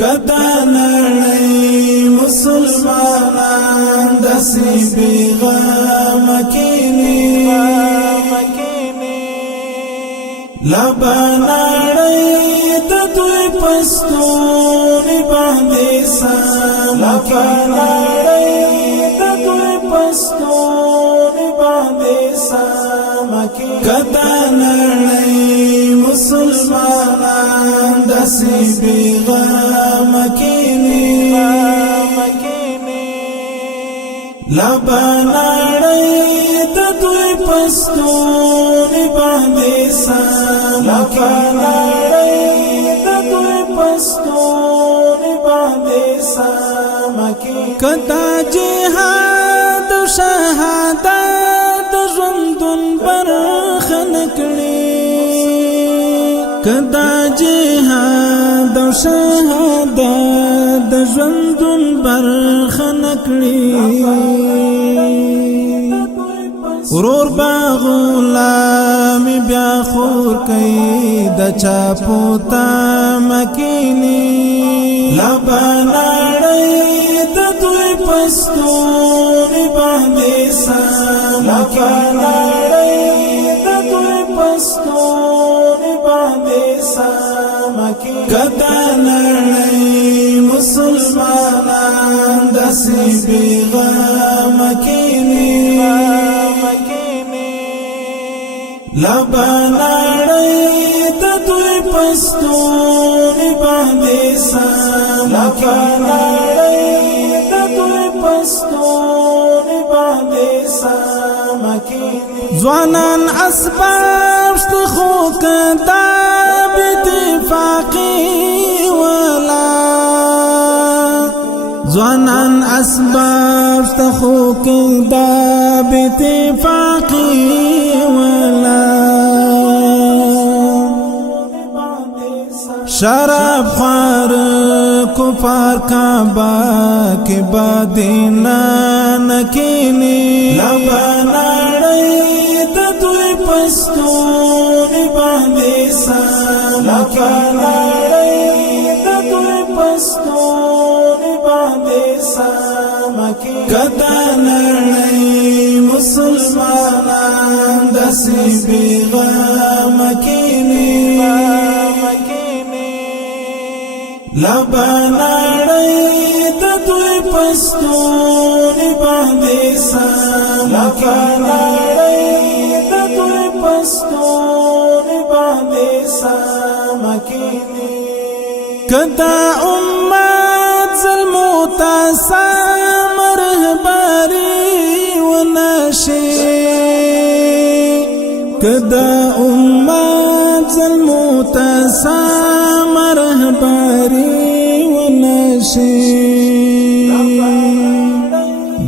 کدا نړۍ مسلمانان داسې بېغم کېني لبا نړۍ د دوی په ستوري باندې سم کېني کدا نړۍ مسلمانان داسې بېغم کېني لبا نړۍ د دوی په ستوري باندې سم کېني کدا جهاد او شهادت ژوندون برخه نکړي کدا جهاد او شهادت ژوندون برخه نکړي ورور با غلام بیا خور کوي د چا پوتا مکینی لبا نړۍ د دوی پستوري باندې سم کدا نړۍ مسلمانان داسې بېغم کېني لبا نړۍ د دوی په ستوري باندې سم ځوانان اسباب شته خو کدا باتفاقي ولا ځوانان اسباب شته خو کدا باتفاقي ولا شراب خوار کفار کعبہ کے بادینا نکینی لبا نړۍ د دوی پستوري باندې سم کدا نړۍ مسلمانان داسې بېغم کېني لبا نړۍ د دوی په ستوري باندې سم کدا امت ظلمو تاسام رهبری ونشي کدا امت ظلمو تاسام رهبری ونشي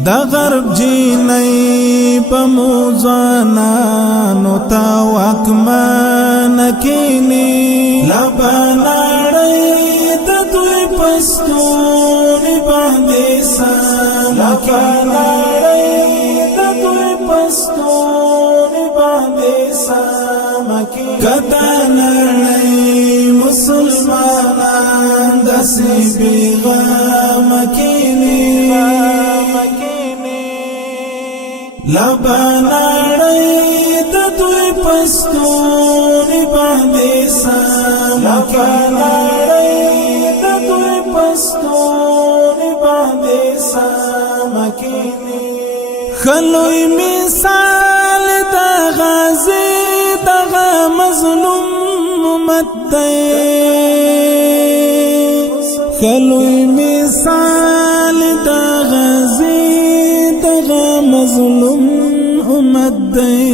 د غرب جینۍ په موزانانو تا واکمن کېني لبا نړۍ د دوی په ستوري باندې سم کدا نړۍ مسلمانان داسې بېغم کېني لبا نړۍ د دوی په ستوري باندې سم خلوی مثال د غازی دغه مظلوم امت دی خلوی مثال د غازی دغه مظلوم امت دی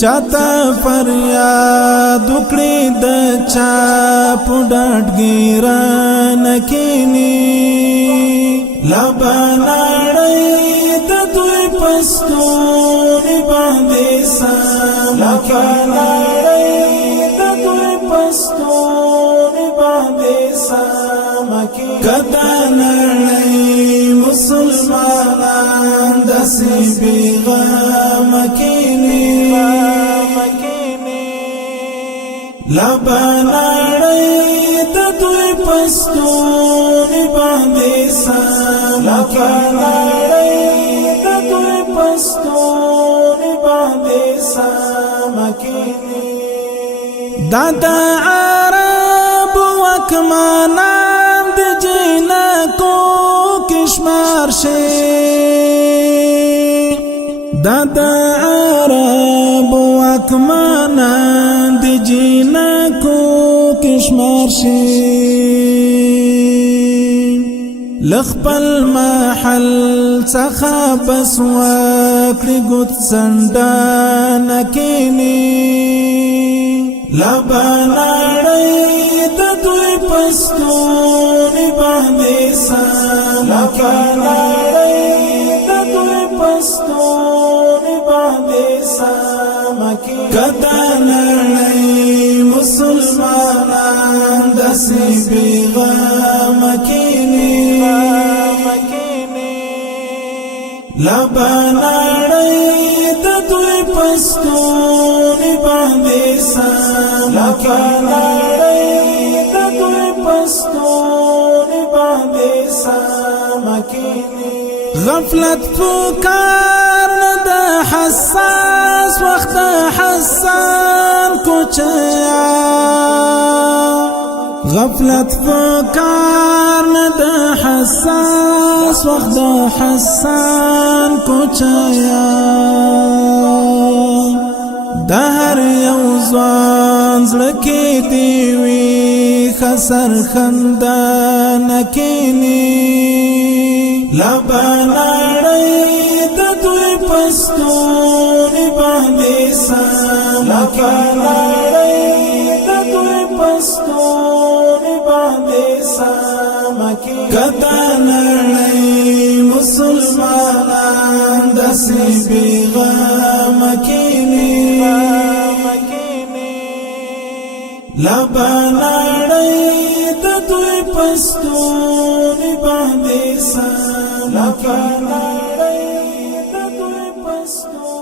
چاته فریاد وکړي د چا په ډاډ ګیران کېني لبا نړۍ د دوی په ستوري باندې سم کدا نړۍ مسلمانان داسې بېغم کېني لبا نړۍ دوی پستونی باندې سمکینی د دوی پستونی باندې سمکینی دا د عرب وکمانان د جنکو کشمار شي دا د عرب وکمانان د جنکو کشمار شي لخپل محل څخه بس وکړي ګوت سندانکینی لبنړی د دوی پستونی باندې سمکینی د دوی پستونی باندې سمکینی کدا نړی مسلمانان داسې بیغمکینی لبنړی د دوی پستونی باندې سمکینی د دوی پستونی باندې سمکینی غفلت پکار نه د حساس وخت حسان کوچیا غفلت پکار نه د حساس وخت حسان کوچیا د هر یو ځوان زړه کې دی وی خسر خندانکینی لبنړی د دوی پستونی باندې سمکینی د دوی پستونی باندې سمکینی کدا نړی مسلمانان داسې بیغمکینی لبنړی د دوی پستونی باندې سمکینی د دوی پستونی